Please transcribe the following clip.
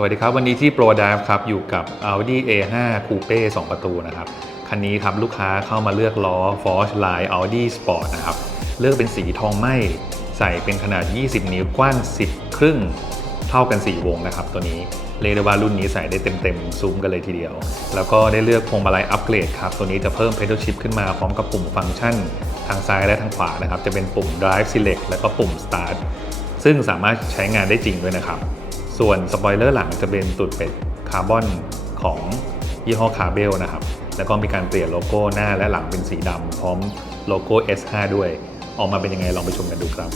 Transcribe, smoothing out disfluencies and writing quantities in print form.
สวัสดีครับวันนี้ที่ Pro Drive ครับอยู่กับ Audi A5 Coupe 2 ประตูนะครับคันนี้ครับลูกค้าเข้ามาเลือกล้อ Forge Line Audi Sport นะครับเลือกเป็นสีทองไหม้ใส่เป็นขนาด 20 นิ้วกว้าง 10 ครึ่งเท่ากัน 4 วงนะครับตัวนี้เรียกได้ว่ารุ่นนี้ใส่ได้เต็มซุ้มกันเลยทีเดียวแล้วก็ได้เลือกพวงมาลัยอัปเกรดครับตัวนี้จะเพิ่ม Pedal Shift ขึ้นมาพร้อมกับปุ่มฟังก์ชันทางซ้ายและทางขวานะครับจะเป็นปุ่ม Drive Select แล้วก็ปุ่ม Start ซึ่งสามารถใช้งานได้จริงด้วยนะครับส่วนสปอยเลอร์หลังจะเป็นตูดเป็ดคาร์บอนของยี่ห้อคาร์เบลนะครับแล้วก็มีการเปลี่ยนโลโก้หน้าและหลังเป็นสีดำพร้อมโลโก้ S5 ด้วยออกมาเป็นยังไงลองไปชมกันดูครับ